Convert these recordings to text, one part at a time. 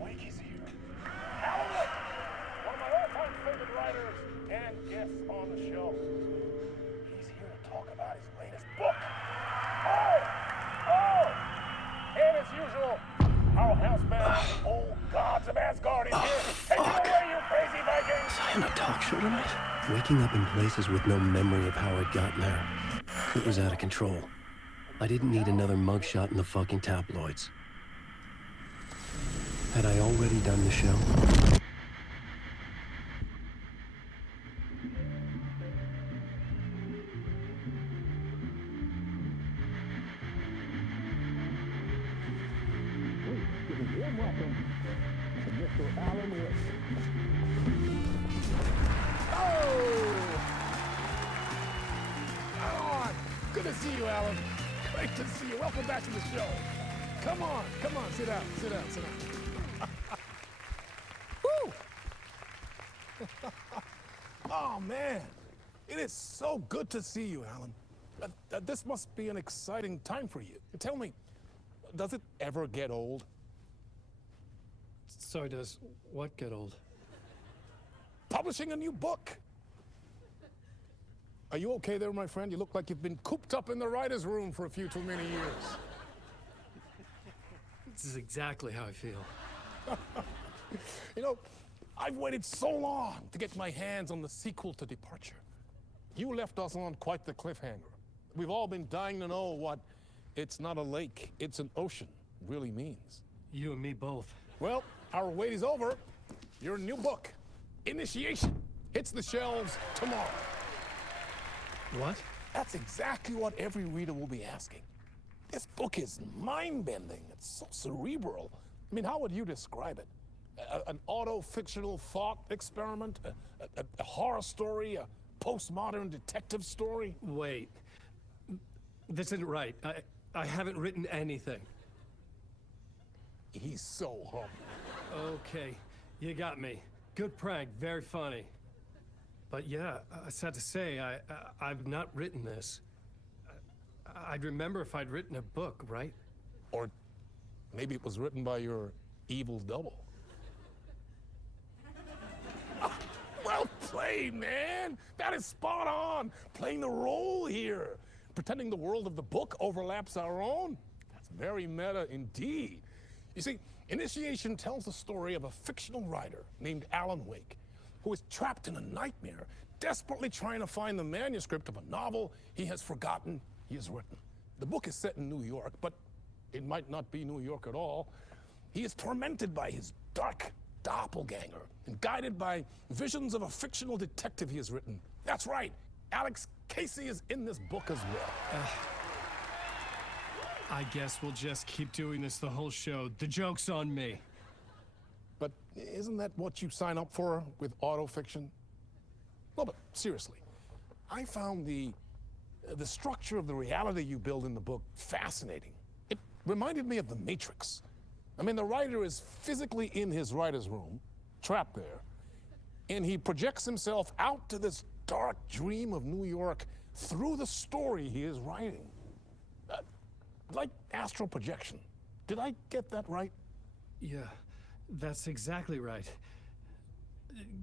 Wake is here. Alan Wake, one of my all-time favorite writers and guests on the show. He's here to talk about his latest book. And as usual, our housebound old gods of Asgard is here. Take it away, you crazy Vikings! Was I on a talk show tonight? Waking up in places with no memory of how I'd gotten there. It was out of control. I didn't need another mugshot in the fucking tabloids. Had I already done the show? Welcome to Mr. Alan Wake. Oh! Good to see you, Alan. Great to see you. Welcome back to the show. Come on, sit down. Woo! Oh, man. It is so good to see you, Alan. This must be an exciting time for you. Tell me, does it ever get old? Sorry, does what get old? Publishing a new book. Are you okay there, my friend? You look like you've been cooped up in the writer's room for a few too many years. This is exactly how I feel. You know, I've waited so long to get my hands on the sequel to Departure. You left us on quite the cliffhanger. We've all been dying to know what "it's not a lake, it's an ocean" really means. You and me both. Well, our wait is over. Your new book, Initiation, hits the shelves tomorrow. What? That's exactly what every reader will be asking. This book is mind-bending. It's so cerebral. I mean, how would you describe it? An auto-fictional thought experiment? A horror story? A postmodern detective story? Wait. This isn't right. I haven't written anything. He's so humble. Okay, you got me. Good prank, very funny. But yeah, sad to say, I've not written this. I'd remember if I'd written a book, right? Or maybe it was written by your evil double. Well played, man! That is spot on! Playing the role here. Pretending the world of the book overlaps our own. That's very meta indeed. You see, Initiation tells the story of a fictional writer named Alan Wake, who is trapped in a nightmare, desperately trying to find the manuscript of a novel he has forgotten he has written. The book is set in New York, but it might not be New York at all. He is tormented by his dark doppelganger and guided by visions of a fictional detective he has written. That's right, Alex Casey is in this book as well. I guess we'll just keep doing this the whole show. The joke's on me. But isn't that what you sign up for with autofiction? No, but seriously, I found the structure of the reality you build in the book fascinating. It reminded me of The Matrix. I mean, the writer is physically in his writer's room, trapped there, and he projects himself out to this dark dream of New York through the story he is writing. Like astral projection. Did I get that right? Yeah, that's exactly right.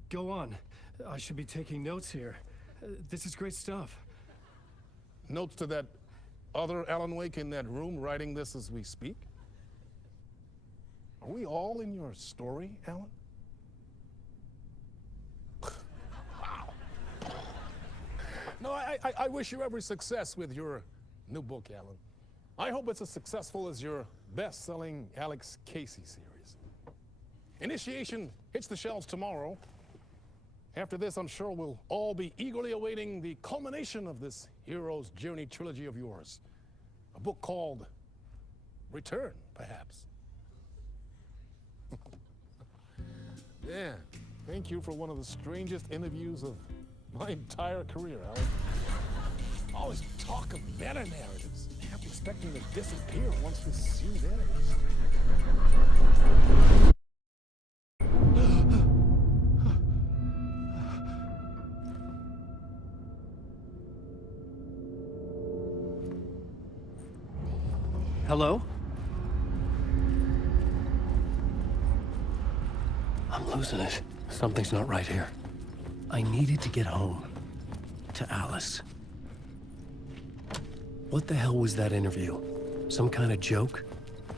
Go on. I should be taking notes here. This is great stuff. Notes to that other Alan Wake in that room writing this as we speak? Are we all in your story, Alan? Wow. No, I wish you every success with your new book, Alan. I hope it's as successful as your best-selling Alex Casey series. Initiation hits the shelves tomorrow. After this, I'm sure we'll all be eagerly awaiting the culmination of this hero's journey trilogy of yours. A book called Return, perhaps. Yeah, thank you for one of the strangest interviews of my entire career, Alan. Always talk of meta-narratives. I'm expecting to disappear once this scene ends. Hello? I'm losing it. Something's not right here. I needed to get home. To Alice. What the hell was that interview? Some kind of joke?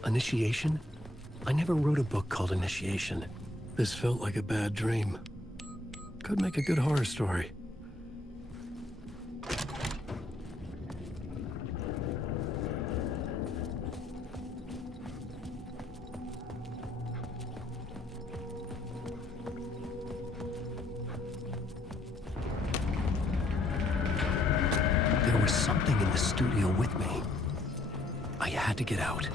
Initiation? I never wrote a book called Initiation. This felt like a bad dream. Could make a good horror story. There was something in the studio with me. I had to get out.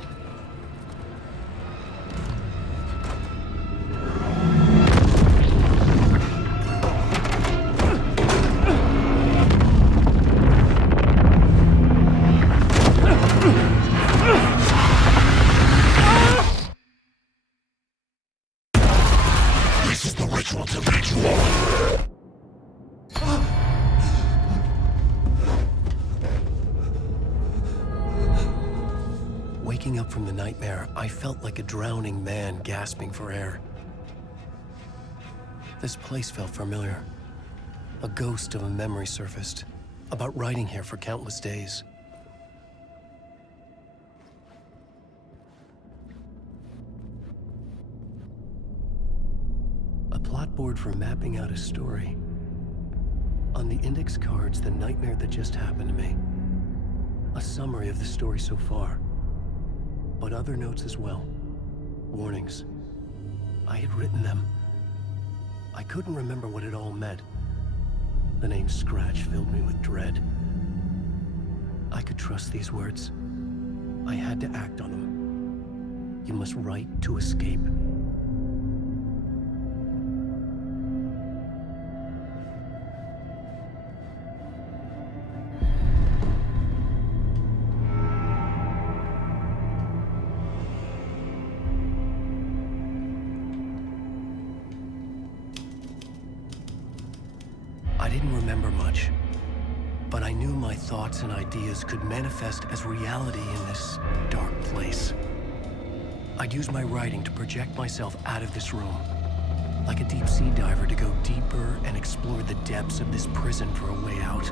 This is the ritual to make you all. Waking up from the nightmare, I felt like a drowning man gasping for air. This place felt familiar. A ghost of a memory surfaced, about writing here for countless days. A plot board for mapping out a story. On the index cards, the nightmare that just happened to me. A summary of the story so far. But other notes as well. Warnings. I had written them. I couldn't remember what it all meant. The name Scratch filled me with dread. I could trust these words. I had to act on them. You must write to escape. I didn't remember much, but I knew my thoughts and ideas could manifest as reality in this dark place. I'd use my writing to project myself out of this room, like a deep sea diver to go deeper and explore the depths of this prison for a way out.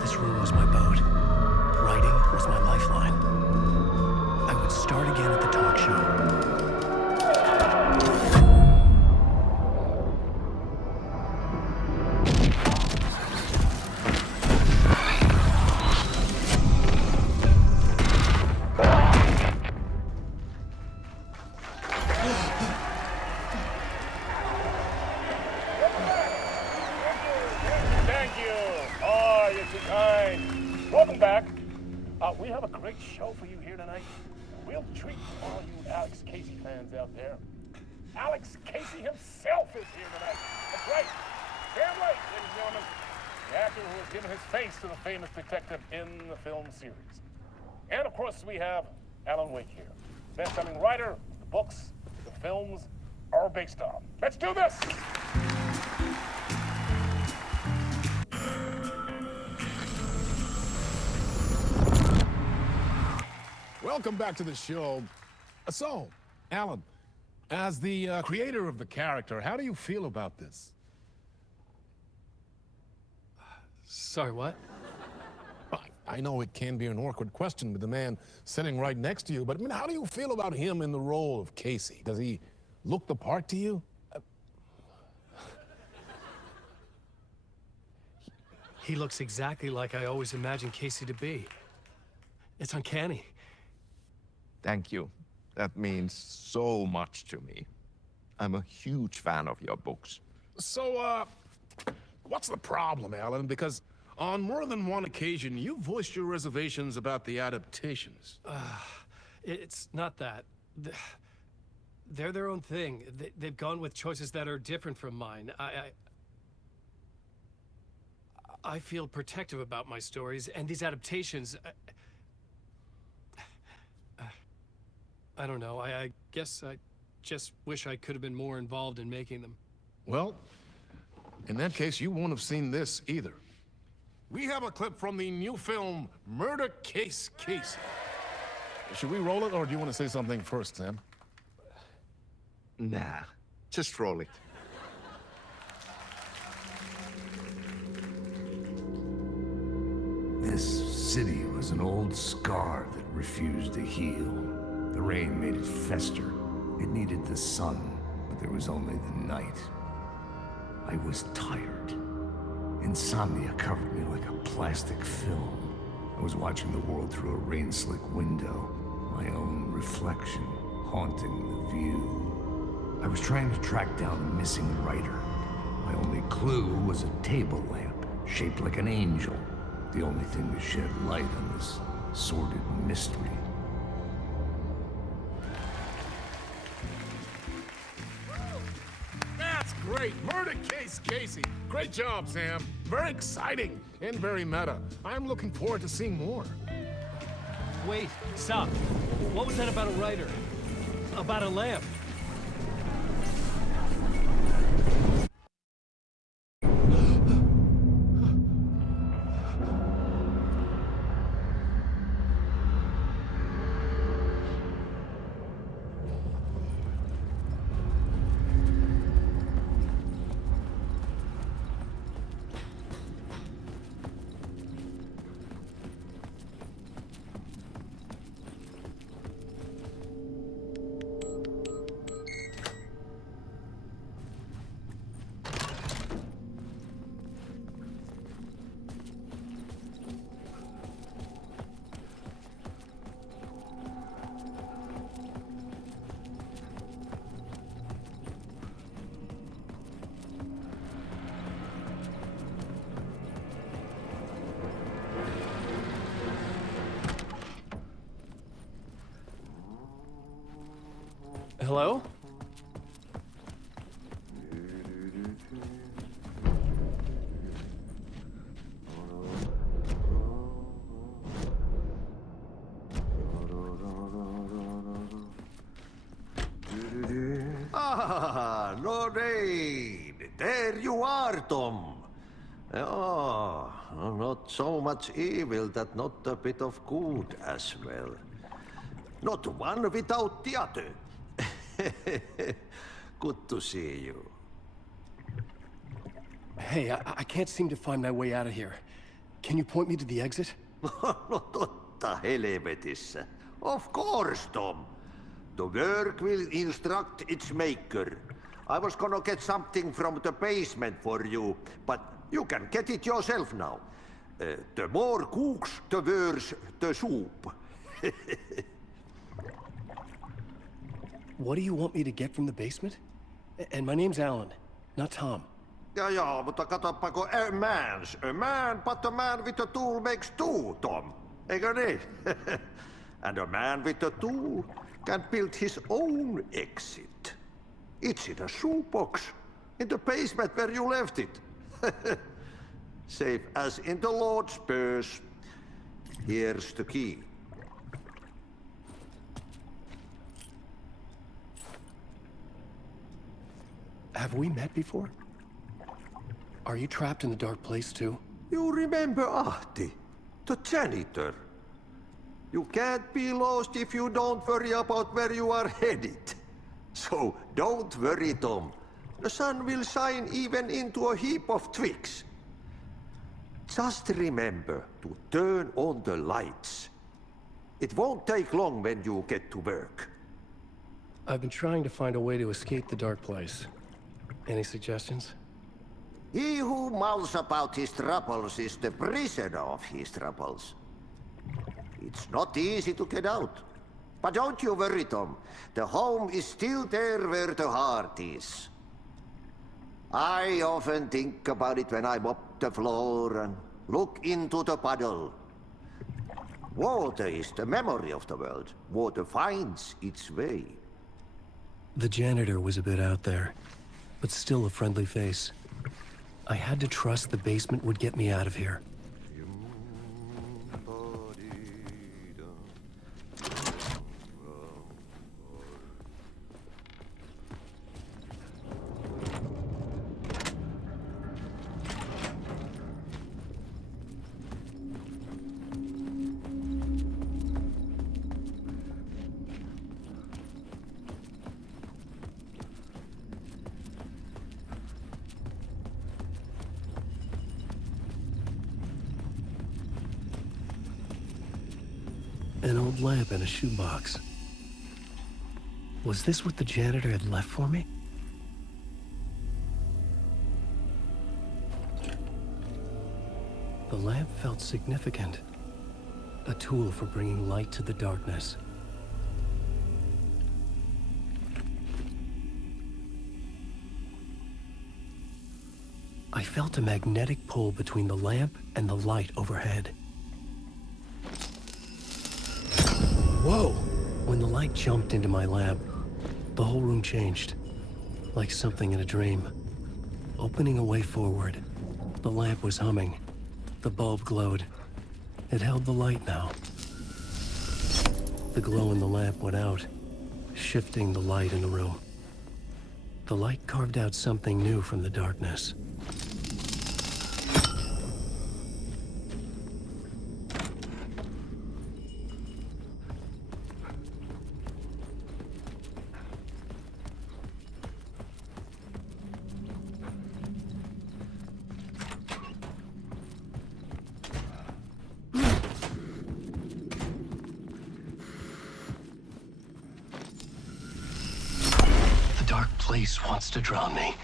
This room was my boat. Writing was my lifeline. I would start again at the talk show. Welcome back. We have a great show for you here tonight. We'll treat all you Alex Casey fans out there. Alex Casey himself is here tonight. That's right. Damn right, ladies and gentlemen. The actor who has given his face to the famous detective in the film series. And of course, we have Alan Wake here. Best-selling writer, the books, the films are based on. Let's do this! Welcome back to the show. So, Alan, as the creator of the character, how do you feel about this? Sorry, what? I know it can be an awkward question with the man sitting right next to you, but I mean, how do you feel about him in the role of Casey? Does he look the part to you? He looks exactly like I always imagined Casey to be. It's uncanny. Thank you. That means so much to me. I'm a huge fan of your books. So, what's the problem, Alan? Because on more than one occasion, you voiced your reservations about the adaptations. It's not that. They're their own thing. They've gone with choices that are different from mine. I feel protective about my stories, and these adaptations... I don't know. I guess I just wish I could have been more involved in making them. Well, in that case, you won't have seen this either. We have a clip from the new film, Murder Case Casey. Should we roll it, or do you want to say something first, Sam? Nah, Just roll it. This city was an old scar that refused to heal. The rain made it fester. It needed the sun, but there was only the night. I was tired. Insomnia covered me like a plastic film. I was watching the world through a rain-slick window, my own reflection haunting the view. I was trying to track down a missing writer. My only clue was a table lamp, shaped like an angel. The only thing to shed light on this sordid mystery. That's great. Murder case, Casey. Great job, Sam. Very exciting and very meta. I'm looking forward to seeing more. Wait, stop. What was that about a writer? About a lamp? Hello? Ah, Lorraine! There you are, Tom. Oh, not so much evil that not a bit of good as well. Not one without the other. Good to see you. Hey, I can't seem to find my way out of here. Can you point me to the exit? No totta helvetissä. Of course, Tom. The work will instruct its maker. I was gonna get something from the basement for you, but you can get it yourself now. The more cooks, the worse the soup. What do you want me to get from the basement? And my name's Alan, not Tom. Ja, mutta katsopako a man, but a man with a tool makes two, Tom. Eikö niin? And a man with a tool can build his own exit. It's in a shoebox, in the basement where you left it. Safe as in the Lord's purse. Here's the key. Have we met before? Are you trapped in the dark place too? You remember Ahti, the janitor. You can't be lost if you don't worry about where you are headed. So don't worry, Tom. The sun will shine even into a heap of twigs. Just remember to turn on the lights. It won't take long when you get to work. I've been trying to find a way to escape the dark place. Any suggestions? He who mouths about his troubles is the prisoner of his troubles. It's not easy to get out. But don't you worry, Tom. The home is still there where the heart is. I often think about it when I mop the floor and look into the puddle. Water is the memory of the world. Water finds its way. The janitor was a bit out there, but still a friendly face. I had to trust the basement would get me out of here. An old lamp in a shoebox. Was this what the janitor had left for me? The lamp felt significant. A tool for bringing light to the darkness. I felt a magnetic pull between the lamp and the light overhead. Whoa! When the light jumped into my lamp, the whole room changed, like something in a dream. Opening a way forward, the lamp was humming. The bulb glowed. It held the light now. The glow in the lamp went out, shifting the light in the room. The light carved out something new from the darkness. Place wants to drown me.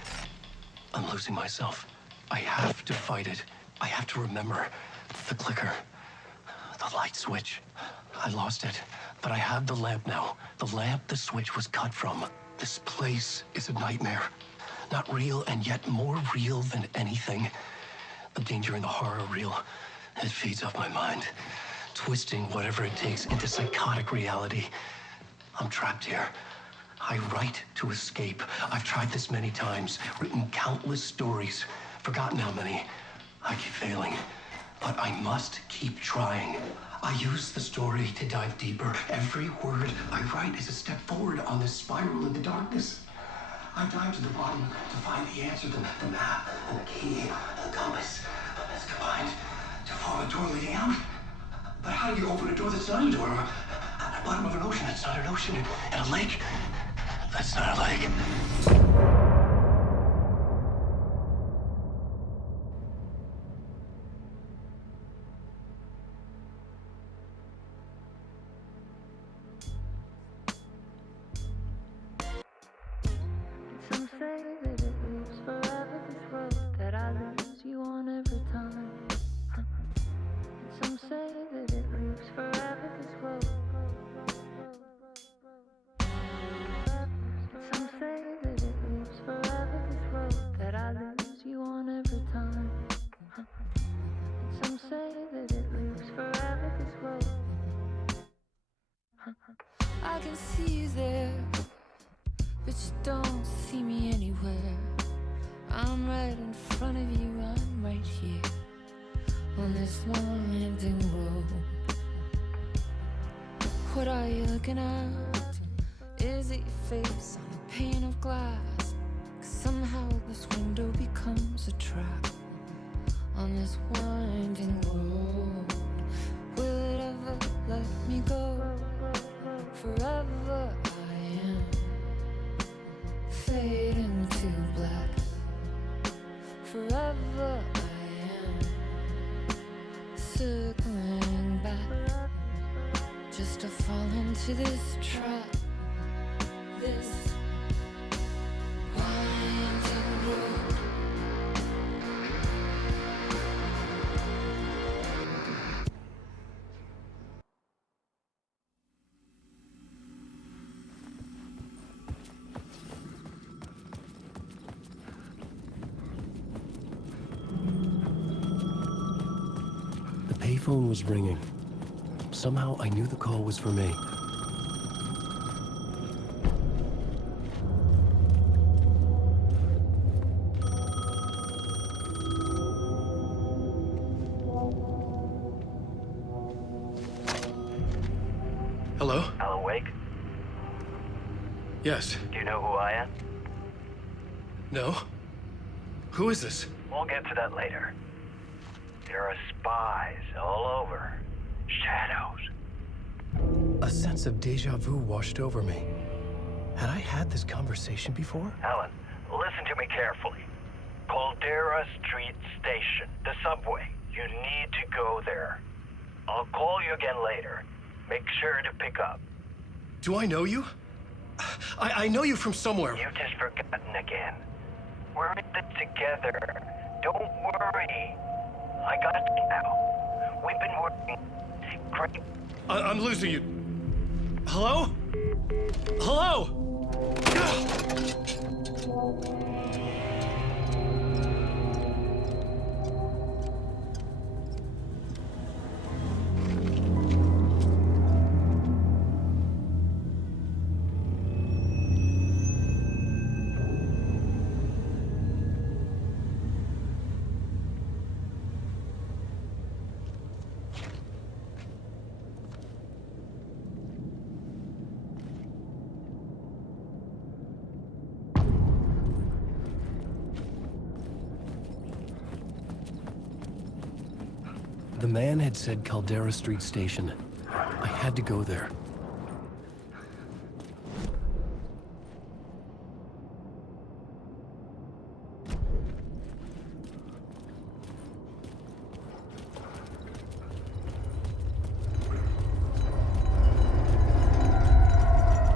I'm losing myself. I have to fight it. I have to remember. The clicker. The light switch. I lost it. But I have the lamp now. The lamp the switch was cut from. This place is a nightmare. Not real, and yet more real than anything. The danger and the horror are real. It feeds off my mind, twisting whatever it takes into psychotic reality. I'm trapped here. I write to escape. I've tried this many times, written countless stories, forgotten how many. I keep failing, but I must keep trying. I use the story to dive deeper. Every word I write is a step forward on this spiral in the darkness. I dive to the bottom to find the answer, the map, and the key, and the compass. It's combined to form a door leading out. But how do you open a door that's not a door? At the bottom of an ocean that's not an ocean, and a lake that's not a lake. Some say that it lives forever, this road that I lose you on every time. Some say that it lives forever, this road. Some say that it lives forever, this road that I lose you on every time. Some say that it lives forever, this road. I can see you there, but you don't see me anywhere. I'm right in front of you, I'm right here on this winding road. What are you looking at? Is it your face on a pane of glass? 'Cause somehow this window becomes a trap on this winding road. Will it ever let me go? Forever I am fading to black. Forever I am circling back, just to fall into this trap. This winding road. The payphone was ringing. Somehow I knew the call was for me. Hello? Alan Wake? Yes. Do you know who I am? No? Who is this? We'll get to that later. There are spies all over. Shadows. A sense of deja vu washed over me. Had I had this conversation before? Alan, listen to me carefully. Caldera Street Station, the subway. You need to go there. I'll call you again later. Make sure to pick up. Do I know you? I know you from somewhere. You've just forgotten again. We're in it together. Don't worry. I got you now. We've been working great. I'm losing you. Hello? Hello? The man had said Caldera Street Station. I had to go there.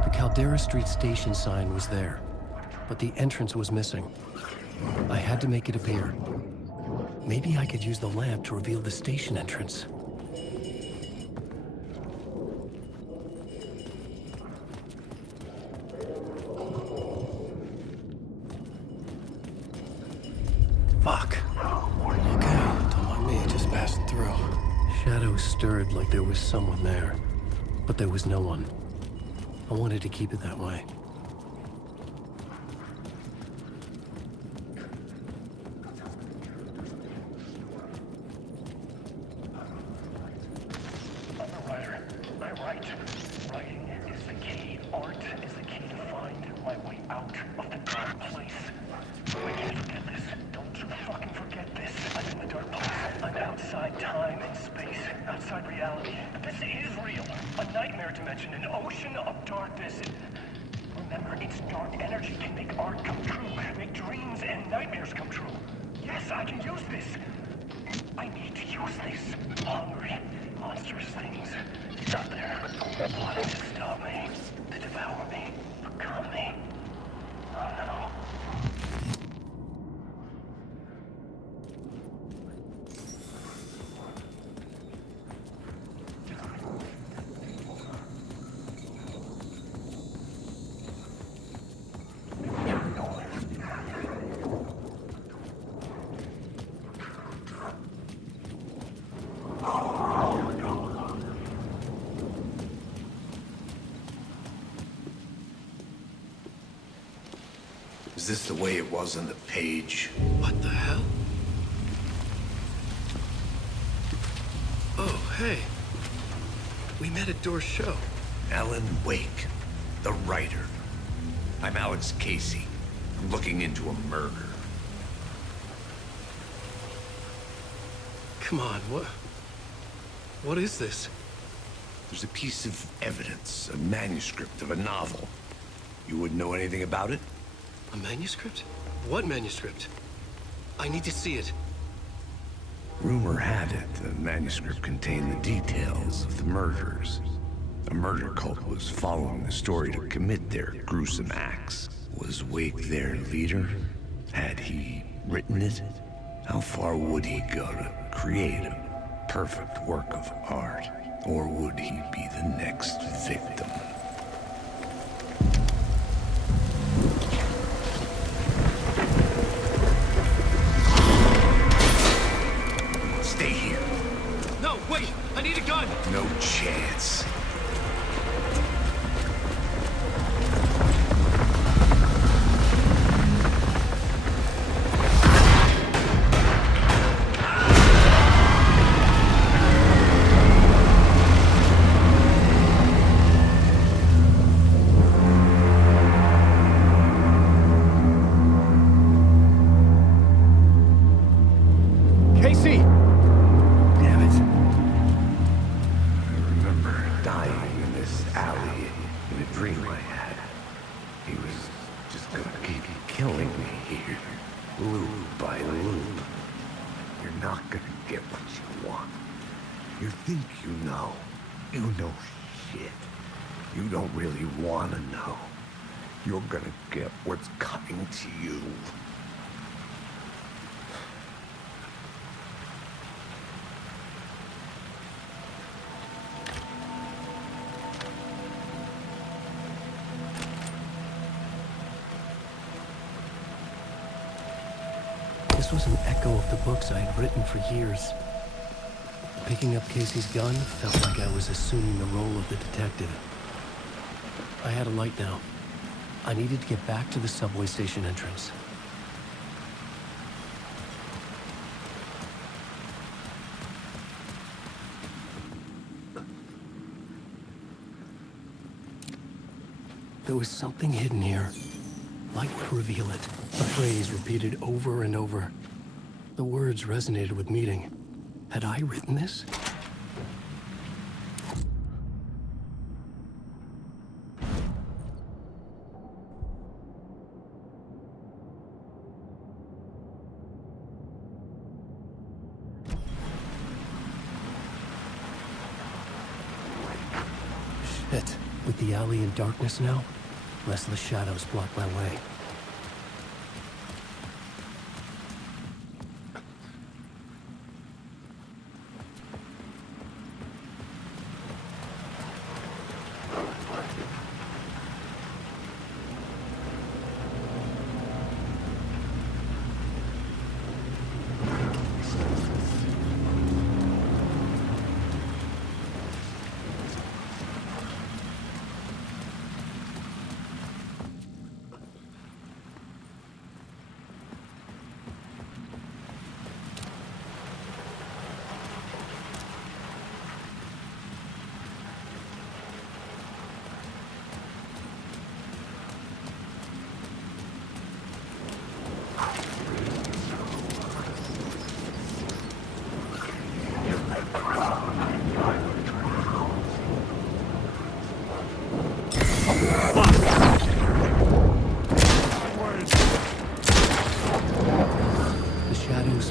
The Caldera Street Station sign was there, but the entrance was missing. I had to make it appear. Maybe I could use the lamp to reveal the station entrance. Fuck. Okay, don't mind me, just passing through. Shadows stirred like there was someone there, but there was no one. I wanted to keep it that way. Is this the way it was on the page? What the hell? Oh, hey. We met at Door's show. Alan Wake, the writer. I'm Alex Casey. I'm looking into a murder. Come on, what is this? There's a piece of evidence, a manuscript of a novel. You wouldn't know anything about it? A manuscript? What manuscript? I need to see it. Rumor had it the manuscript contained the details of the murders. A murder cult was following the story to commit their gruesome acts. Was Wake their leader? Had he written it? How far would he go to create a perfect work of art? Or would he be the next victim? Stay here. No, wait! I need a gun! No chance. Casey! Damn it. I remember dying in this alley in a dream I had. He was just gonna keep killing me here, loop by loop. You're not gonna get what you want. You think you know. You know kid. You don't really want to know. You're gonna get what's coming to you. This was an echo of the books I had written for years. Picking up Casey's gun felt like I was assuming the role of the detective. I had a light now. I needed to get back to the subway station entrance. There was something hidden here. Light would reveal it. A phrase repeated over and over. The words resonated with meaning. Had I written this? Shit. With the alley in darkness now, restless shadows block my way.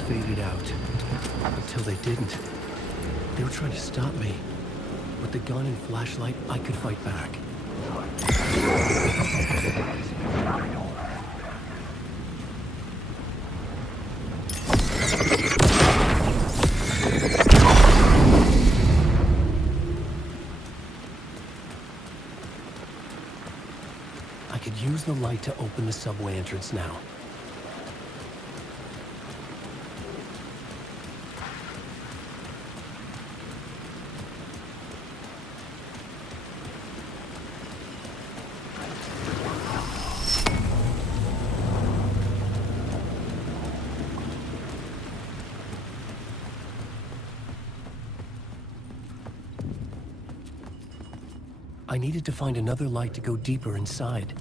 Faded out. Until they didn't. They were trying to stop me. With the gun and flashlight, I could fight back. I could use the light to open the subway entrance now. I needed to find another light to go deeper inside.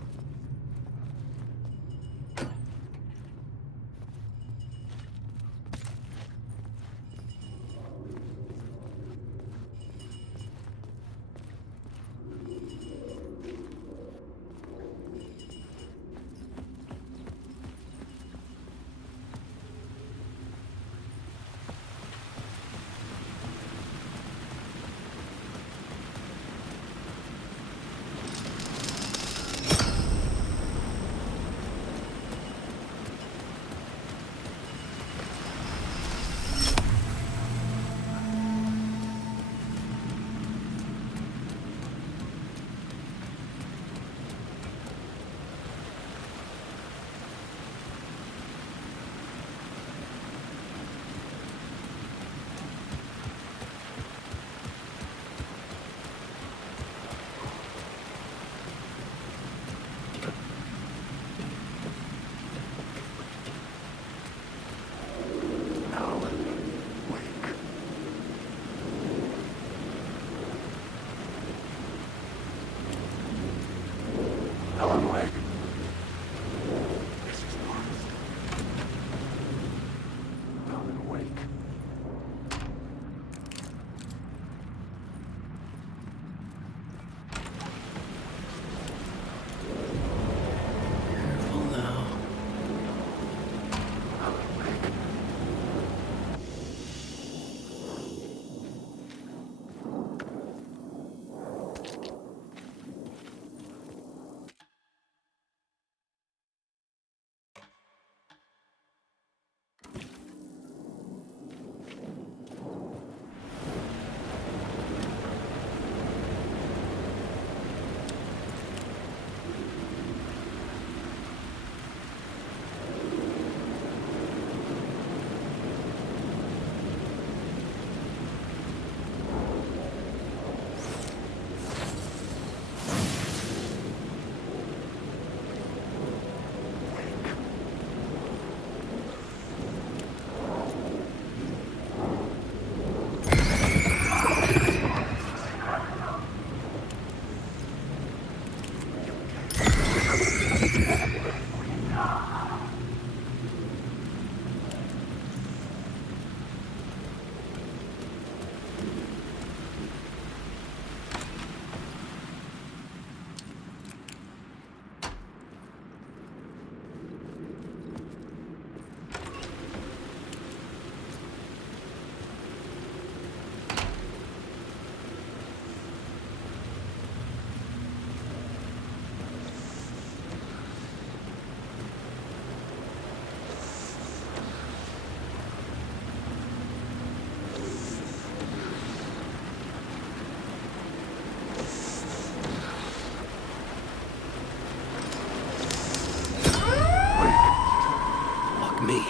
me.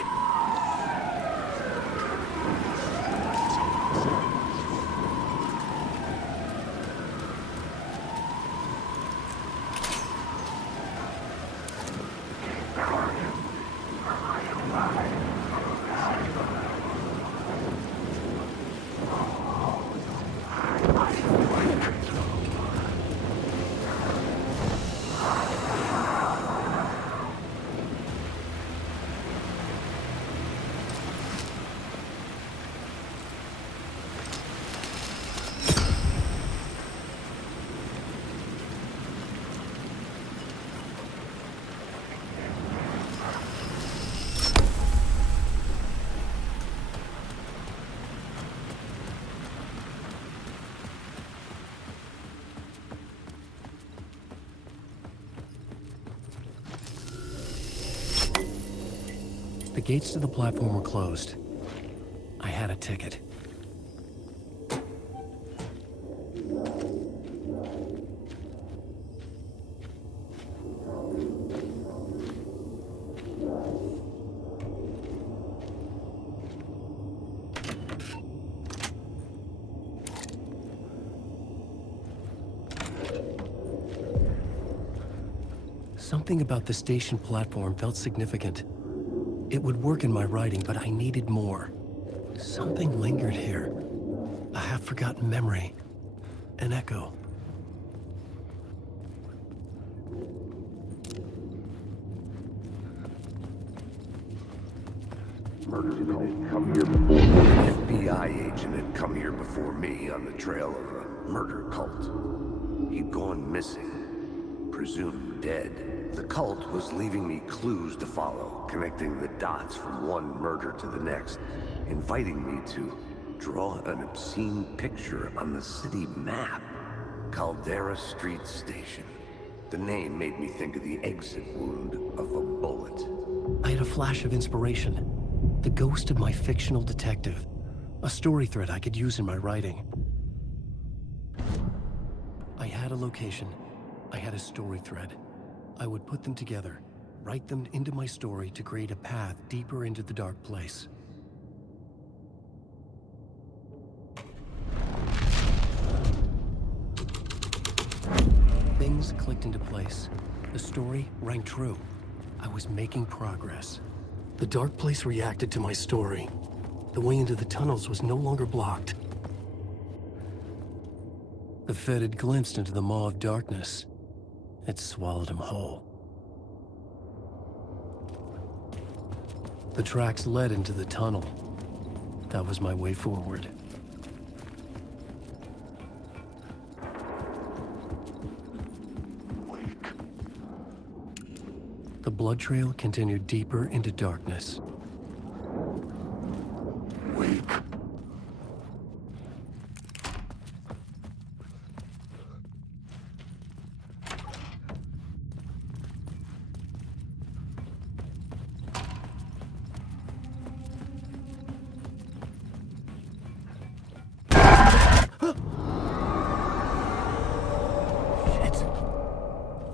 The gates to the platform were closed. I had a ticket. Something about the station platform felt significant. It would work in my writing, but I needed more. Something lingered here. A half-forgotten memory. An echo. Murder cult come here before me. An FBI agent had come here before me on the trail of a murder cult. He'd gone missing, presumed dead. The cult was leaving me clues to follow, connecting the dots from one murder to the next, inviting me to draw an obscene picture on the city map. Caldera Street Station. The name made me think of the exit wound of a bullet. I had a flash of inspiration. The ghost of my fictional detective. A story thread I could use in my writing. I had a location. I had a story thread. I would put them together, write them into my story to create a path deeper into the dark place. Things clicked into place. The story rang true. I was making progress. The dark place reacted to my story. The way into the tunnels was no longer blocked. The Fed had glimpsed into the maw of darkness. It swallowed him whole. The tracks led into the tunnel. That was my way forward. The blood trail continued deeper into darkness. Wake.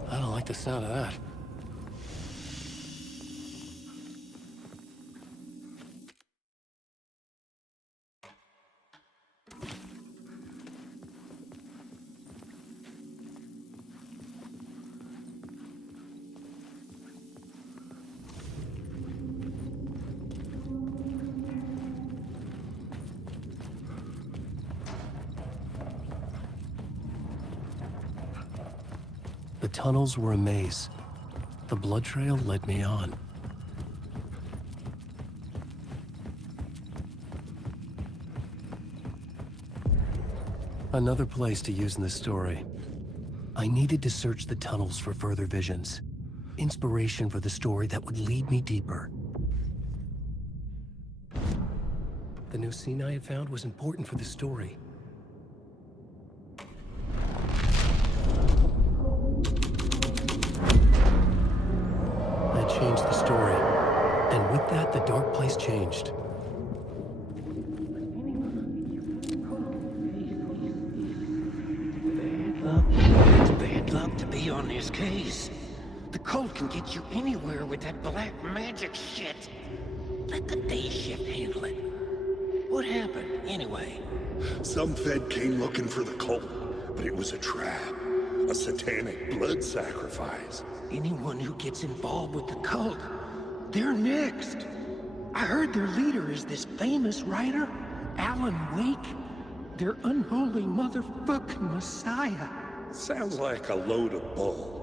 I don't like the sound of that. The tunnels were a maze. The blood trail led me on. Another place to use in this story. I needed to search the tunnels for further visions. Inspiration for the story that would lead me deeper. The new scene I had found was important for the story. I changed the story, and with that, the dark place changed. It's bad luck to be on this case. The cult can get you anywhere with that black magic shit. Let the day shift handle it. What happened, anyway? Some Fed came looking for the cult, but it was a trap. A satanic blood sacrifice. Anyone who gets involved with the cult, they're next. I heard their leader is this famous writer, Alan Wake. Their unholy motherfucking messiah. Sounds like a load of bull.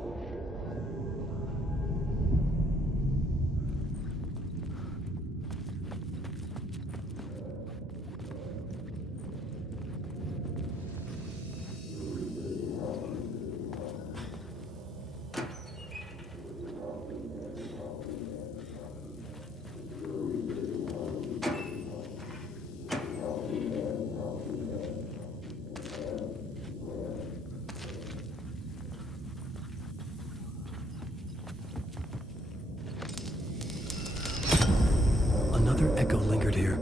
Another echo lingered here.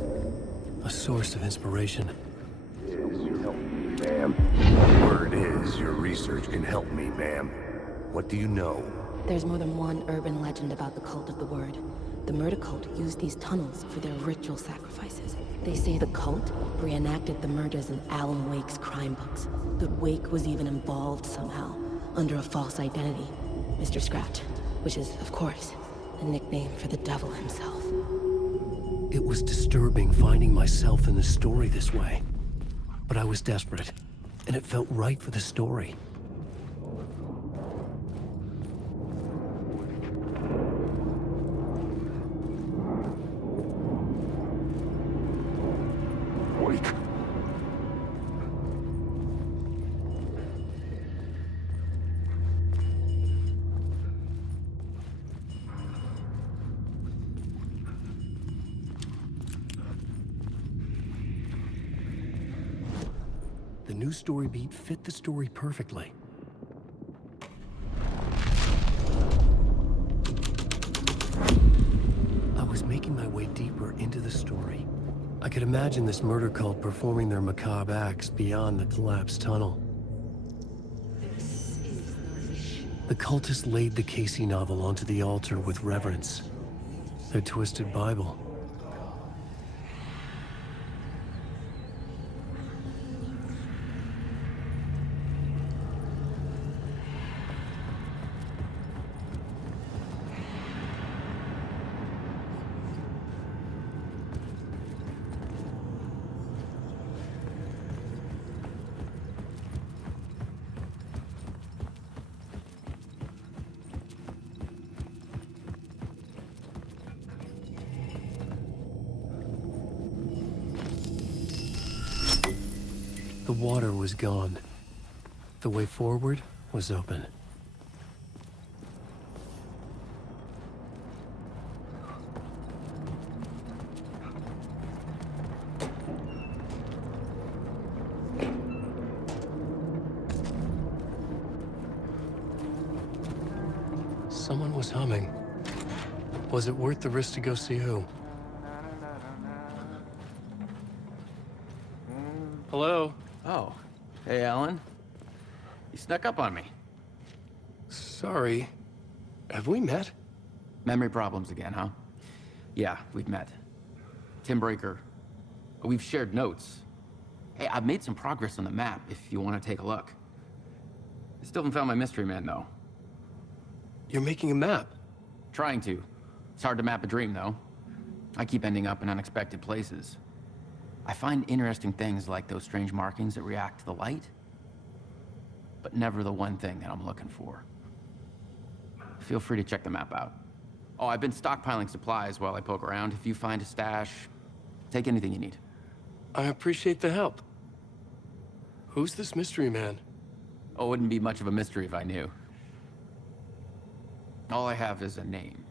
A source of inspiration. You help me, ma'am. Word is, your research can help me, ma'am. What do you know? There's more than one urban legend about the Cult of the Word. The murder cult used these tunnels for their ritual sacrifices. They say the cult reenacted the murders in Alan Wake's crime books. That Wake was even involved somehow, under a false identity. Mr. Scratch, which is, of course, a nickname for the devil himself. It was disturbing finding myself in the story this way. But I was desperate, and it felt right for the story. Wait. The new story beat fit the story perfectly. I was making my way deeper into the story. I could imagine this murder cult performing their macabre acts beyond the collapsed tunnel. The cultists laid the Casey novel onto the altar with reverence. Their twisted Bible. The water was gone. The way forward was open. Someone was humming. Was it worth the risk to go see who? Hello? Oh. Hey, Alan. You snuck up on me. Sorry. Have we met? Memory problems again, huh? Yeah, we've met. Tim Breaker. We've shared notes. Hey, I've made some progress on the map if you want to take a look. I still haven't found my mystery man, though. You're making a map? Trying to. It's hard to map a dream, though. I keep ending up in unexpected places. I find interesting things like those strange markings that react to the light, but never the one thing that I'm looking for. Feel free to check the map out. Oh, I've been stockpiling supplies while I poke around. If you find a stash, take anything you need. I appreciate the help. Who's this mystery man? Oh, it wouldn't be much of a mystery if I knew. All I have is a name.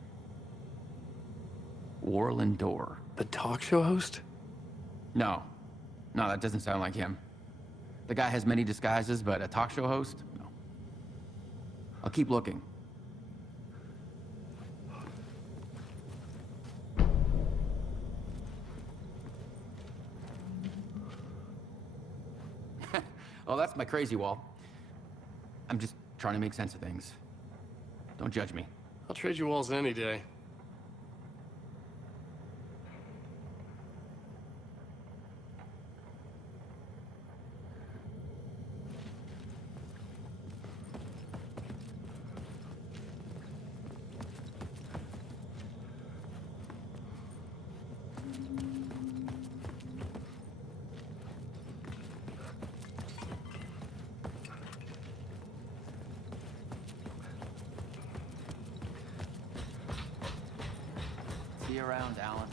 Warland Door. The talk show host? No. No, that doesn't sound like him. The guy has many disguises, but a talk show host? No. I'll keep looking. Oh, that's my crazy wall. I'm just trying to make sense of things. Don't judge me. I'll trade you walls any day. See you around, Alan.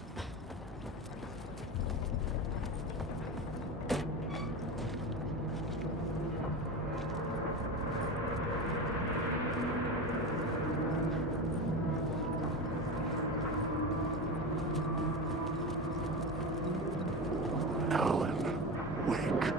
Alan Wake.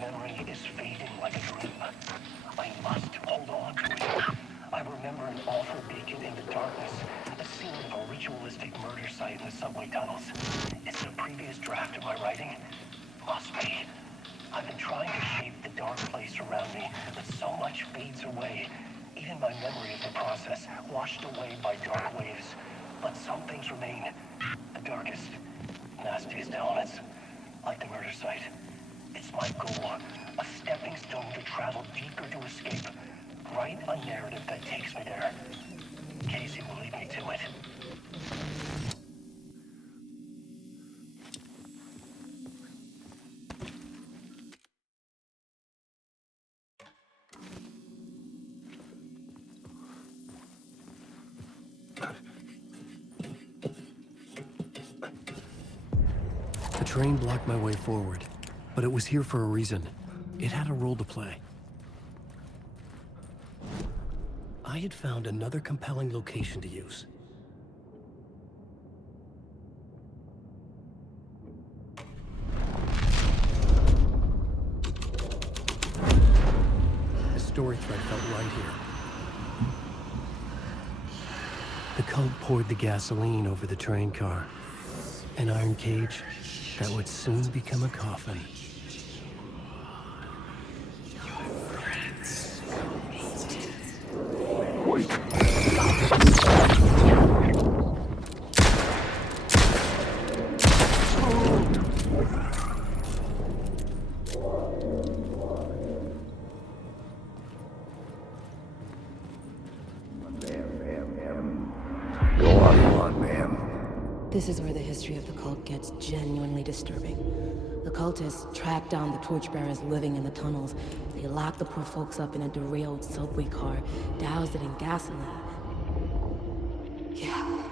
memory is fading like a dream. I must hold on to it. I remember an awful beacon in the darkness, a scene of a ritualistic murder site in the subway tunnels. Is it a previous draft of my writing? Must be. I've been trying to shape the dark place around me, but so much fades away. Even my memory of the process, washed away by dark waves. But some things remain. The darkest, nastiest elements, like the murder site. It's my goal, a stepping stone to travel deeper to escape. Write a narrative that takes me there. Casey will lead me to it. The train blocked my way forward, but it was here for a reason. It had a role to play. I had found another compelling location to use. The story thread felt right here. The cult poured the gasoline over the train car. An iron cage that would soon become a coffin. This is where the history of the cult gets genuinely disturbing. The cultists tracked down the torchbearers living in the tunnels. They locked the poor folks up in a derailed subway car, doused it in gasoline. Yeah.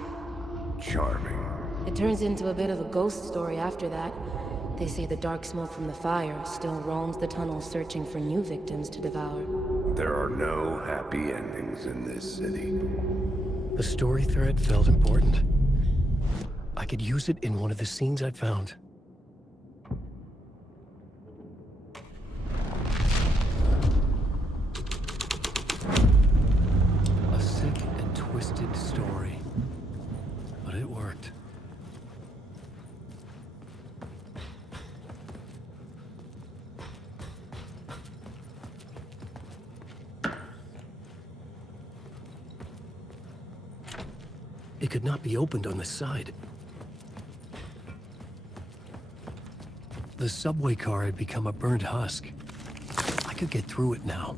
Charming. It turns into a bit of a ghost story after that. They say the dark smoke from the fire still roams the tunnels searching for new victims to devour. There are no happy endings in this city. The story thread felt important. I could use it in one of the scenes I'd found. A sick and twisted story, but it worked. It could not be opened on the side. The subway car had become a burnt husk. I could get through it now.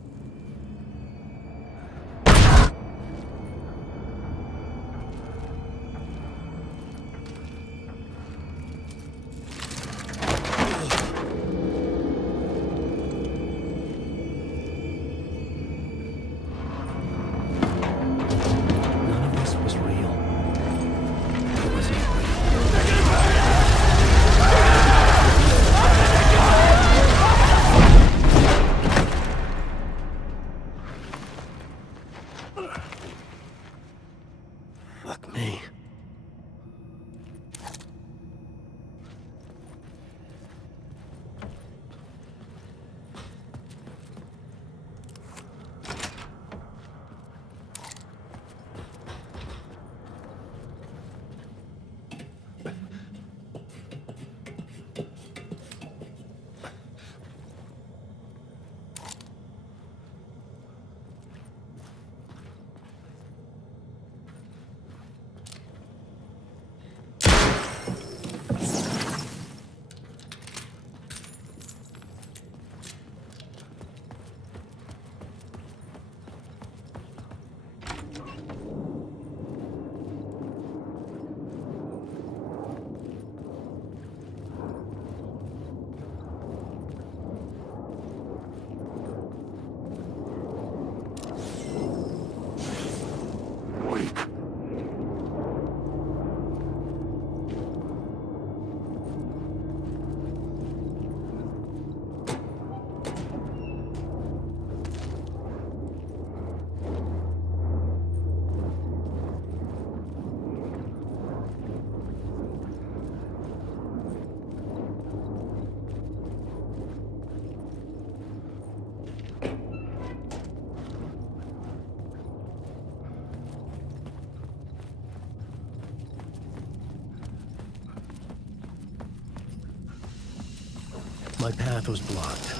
My path was blocked.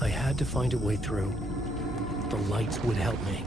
I had to find a way through. The lights would help me.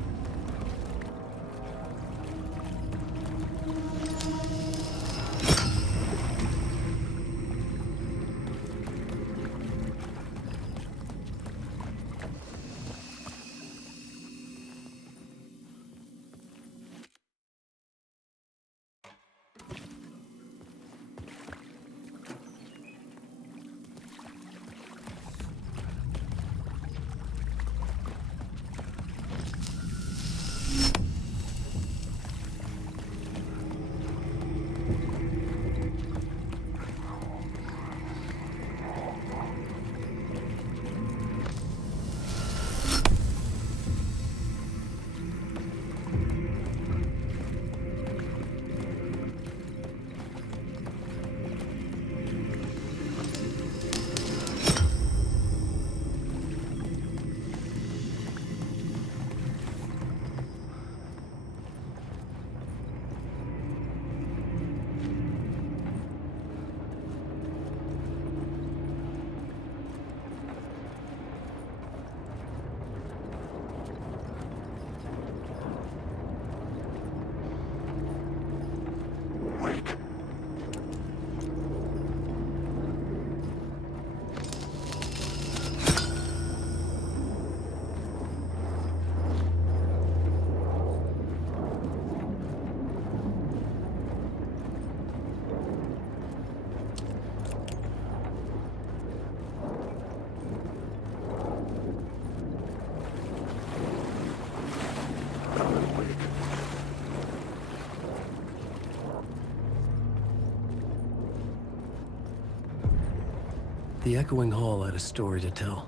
The echoing hall had a story to tell.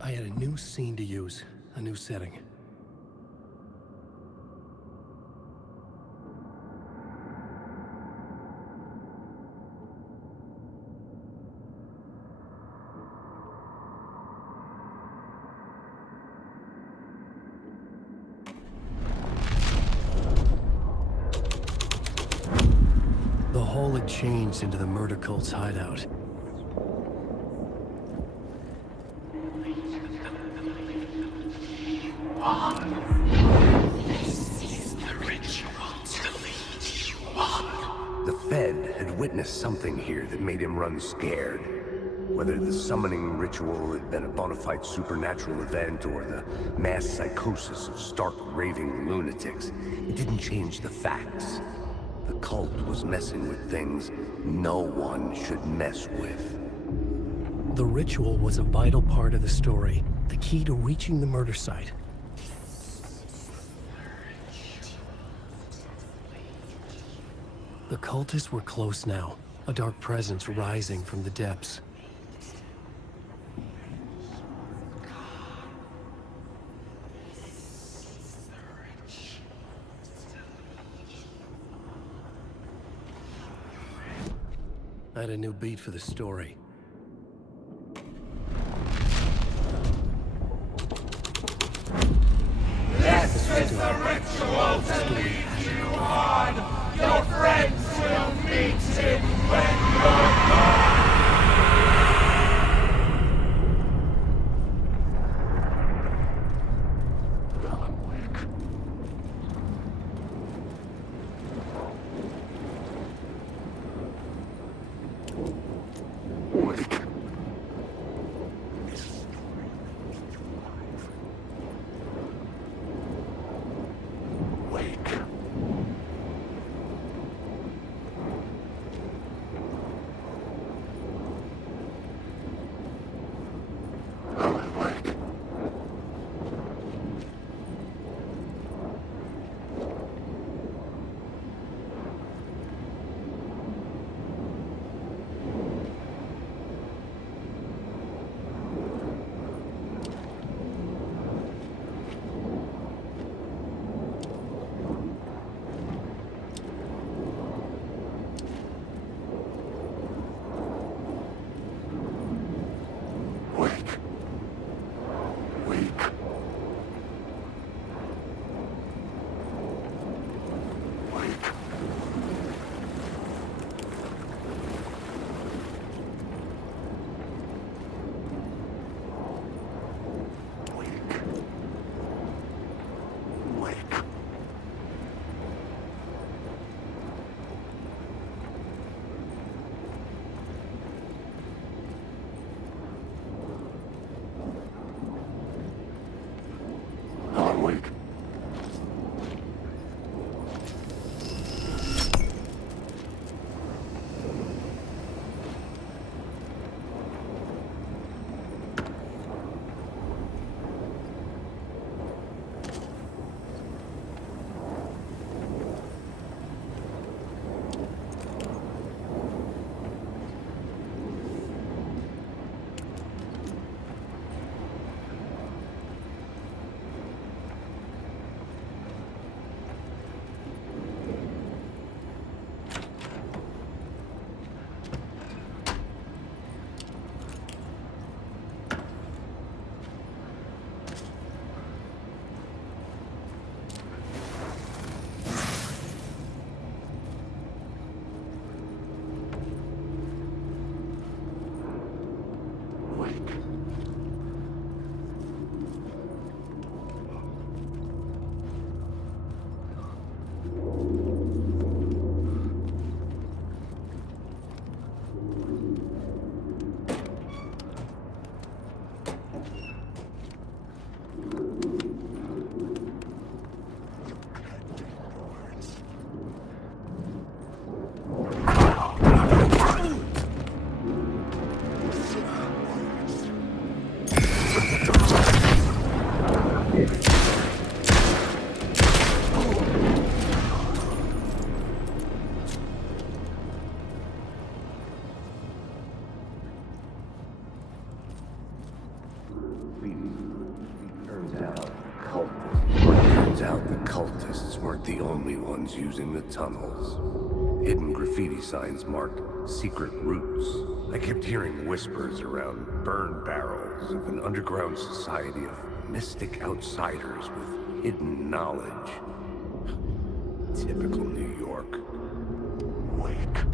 I had a new scene to use, a new setting. The hall had changed into the murder cult's hideout. The Fed had witnessed something here that made him run scared. Whether the summoning ritual had been a bona fide supernatural event or the mass psychosis of stark raving lunatics, it didn't change the facts. The cult was messing with things no one should mess with. The ritual was a vital part of the story, the key to reaching the murder site. The cultists were close now, a dark presence rising from the depths. I had a new beat for the story. This is the ritual to lead you on. Your friends will meet him when you're gone. Turns out the cultists weren't the only ones using the tunnels. Hidden graffiti signs marked secret routes. I kept hearing whispers around burn barrels of an underground society of mystic outsiders with hidden knowledge. Typical New York. Wake.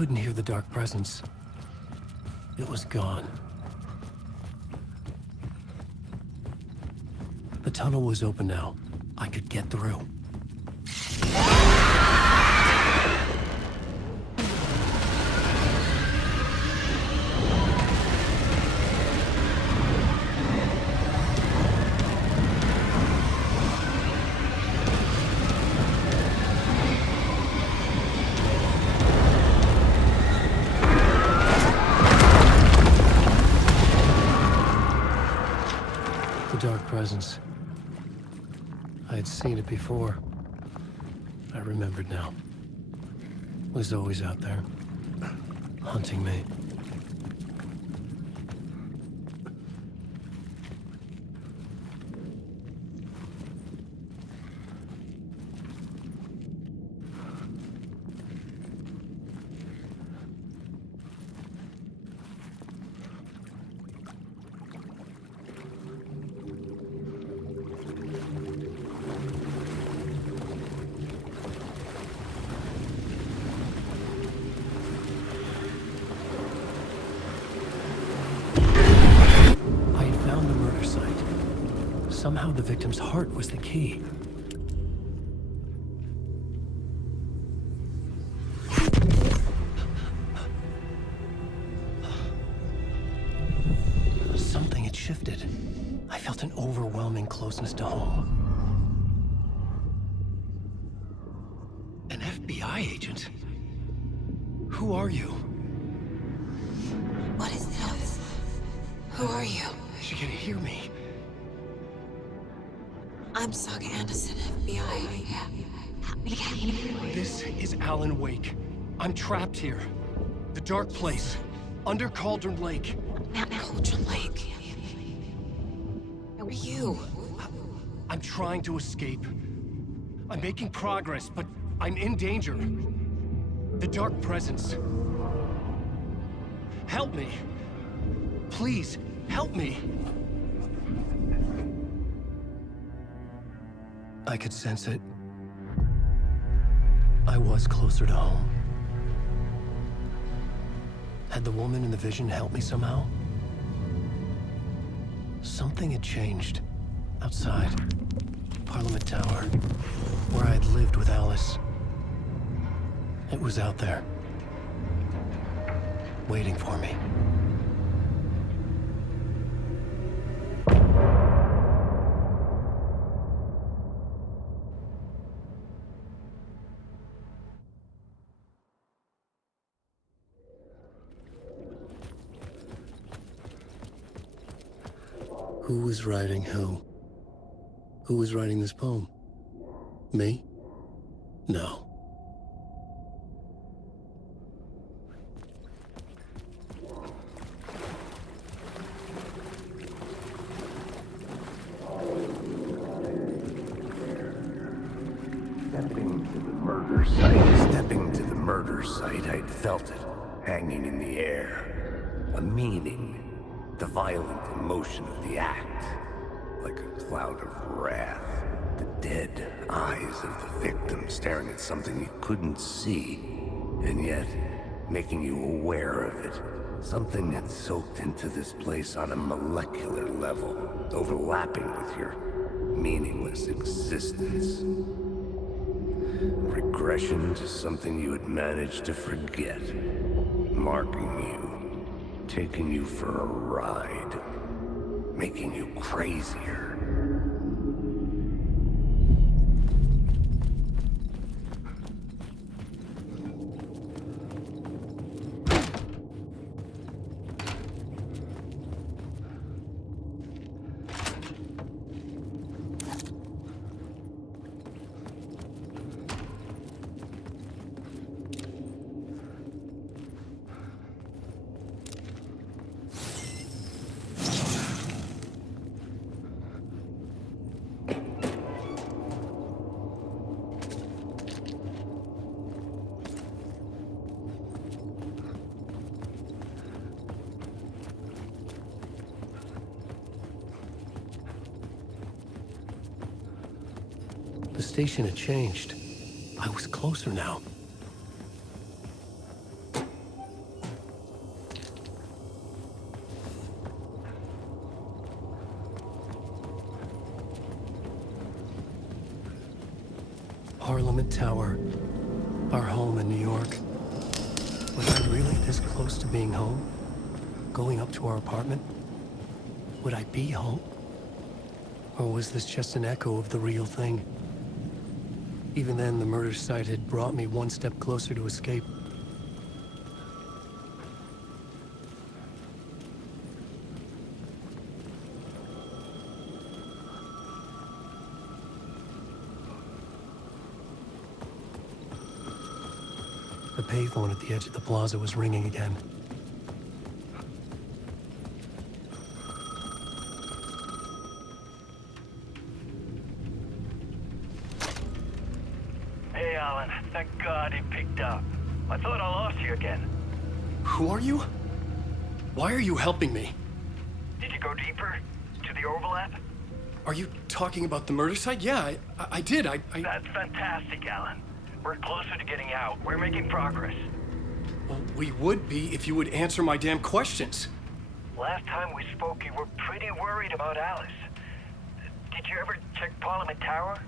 couldn't hear the dark presence. It was gone. The tunnel was open now. I could get through. Dark presence. I had seen it before. I remembered now. It was always out there, hunting me. Somehow the victim's heart was the key. Something had shifted. I felt an overwhelming closeness to home. An FBI agent? Who are you? What is this? Who are you? She can hear me. I'm Saga Anderson, FBI. This is Alan Wake. I'm trapped here. The dark place. Under Cauldron Lake. Cauldron Lake. Who are you? I'm trying to escape. I'm making progress, but I'm in danger. The dark presence. Help me. Please, help me. I could sense it. I was closer to home. Had the woman in the vision helped me somehow? Something had changed. Outside. Parliament Tower. Where I had lived with Alice. It was out there. Waiting for me. Who was writing who? Who was writing this poem? Me? No. Stepping to the murder site, I'd felt it, hanging in the air. A meaning. The violent emotion of the act, like a cloud of wrath. The dead eyes of the victim staring at something you couldn't see, and yet making you aware of it. Something had soaked into this place on a molecular level, overlapping with your meaningless existence. Regression to something you had managed to forget, marking you. Taking you for a ride, making you crazier. The station had changed. I was closer now. Parliament Tower, our home in New York. Was I really this close to being home? Going up to our apartment? Would I be home? Or was this just an echo of the real thing? Even then, the murder site had brought me one step closer to escape. The payphone at the edge of the plaza was ringing again. Hey, Alan. Thank God he picked up. I thought I lost you again. Who are you? Why are you helping me? Did you go deeper? To the overlap? Are you talking about the murder site? Yeah, I did. That's fantastic, Alan. We're closer to getting out. We're making progress. Well, we would be if you would answer my damn questions. Last time we spoke, you were pretty worried about Alice. Did you ever check Parliament Tower?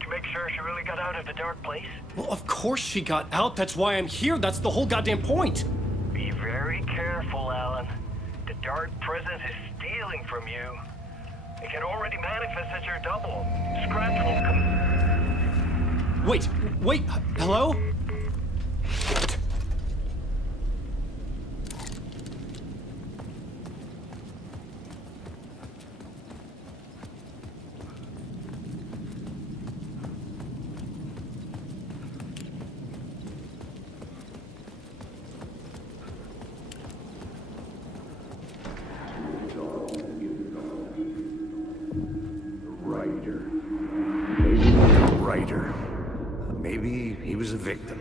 To make sure she really got out of the dark place? Well, of course she got out. That's why I'm here. That's the whole goddamn point. Be very careful, Alan. The dark presence is stealing from you. It can already manifest as your double. Scraps will come... Wait, hello? Maybe he was a victim.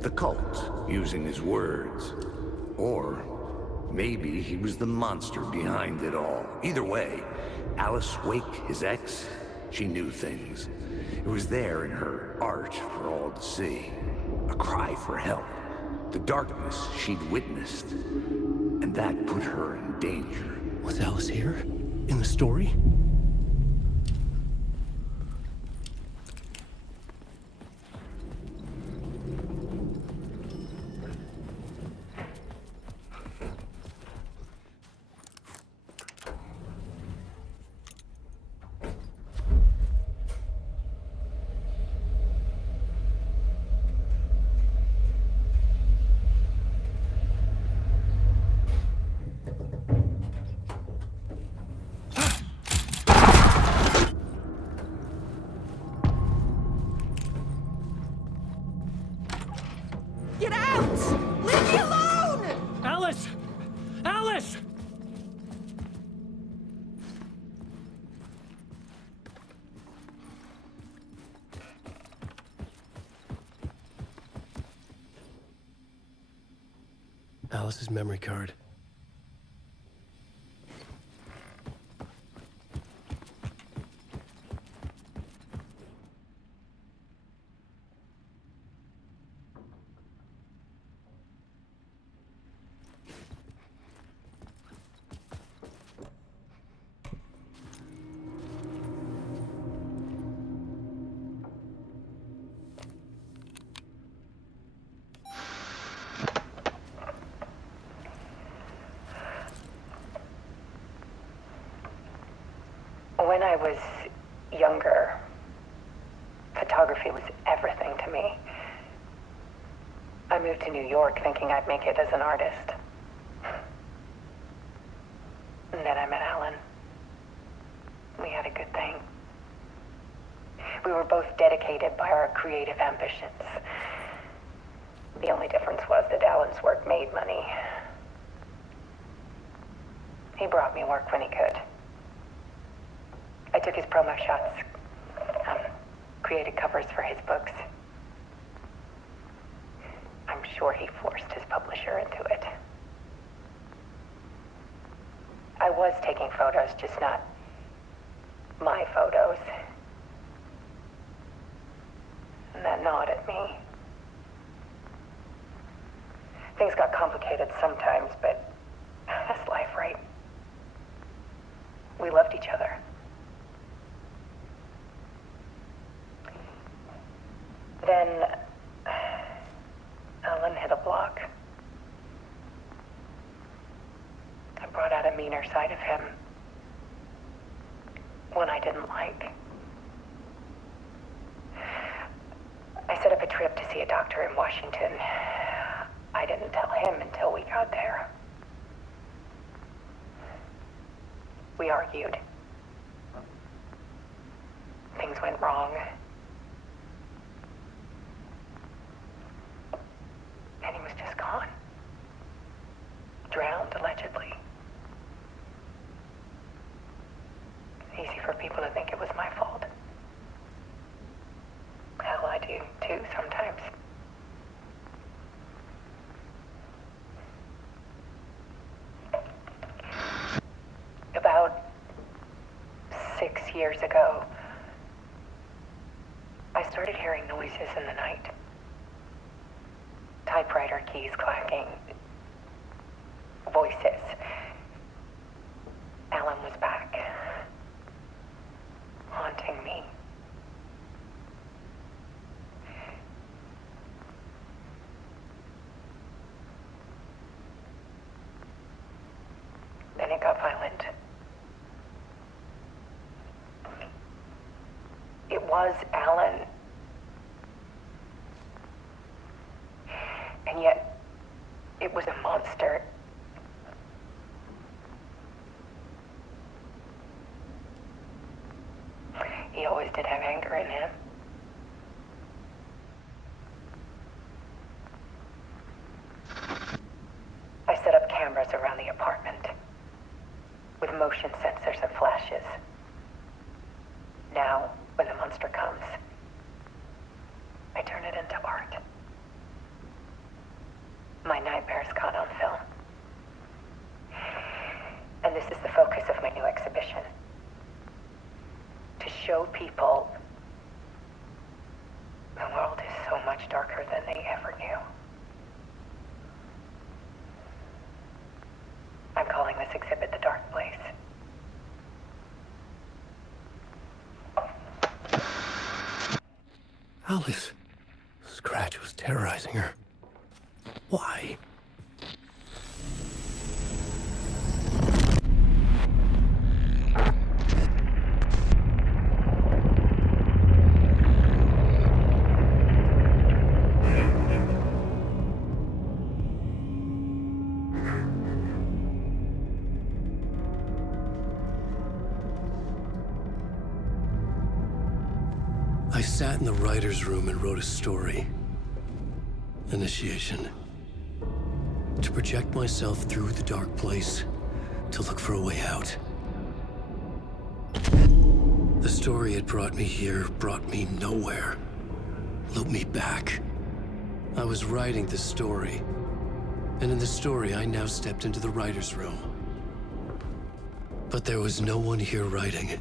The cult, using his words. Or maybe he was the monster behind it all. Either way, Alice Wake, his ex, she knew things. It was there in her art for all to see. A cry for help. The darkness she'd witnessed. And that put her in danger. Was Alice here? In the story? Get out! Leave me alone! Alice! Alice! Alice's memory card. When I was younger, photography was everything to me. I moved to New York thinking I'd make it as an artist. And then I met Alan. We had a good thing. We were both dedicated by our creative ambitions. The only difference was that Alan's work made money. He brought me work when he could. I took his promo shots, created covers for his books. I'm sure he forced his publisher into it. I was taking photos, just not my photos. And that gnawed at me. Things got complicated sometimes, but that's life, right? We loved each other. meaner side of him. One I didn't like. I set up a trip to see a doctor in Washington. I didn't tell him until we got there. We argued. Things went wrong. And he was just gone. Drowned, allegedly. Easy for people to think it was my fault. Hell, I do too sometimes. About 6 years ago, I started hearing noises in the night. Typewriter keys clacking. Voices. Alan was back. Haunting me. Then it got violent. It was Alan. And yet, it was a monster. He always did have anger in him. I set up cameras around the apartment with motion sensors and flashes. Now, when the monster comes, I turn it into art. My nightmares caught on film. And this is the focus of my new exhibition. To show people the world is so much darker than they ever knew. I'm calling this exhibit The Dark Place. Alice. Scratch was terrorizing her. Why? I sat in the writer's room and wrote a story. Initiation. To project myself through the dark place, to look for a way out. The story had brought me here, brought me nowhere. Looped me back. I was writing the story. And in the story, I now stepped into the writer's room. But there was no one here writing it.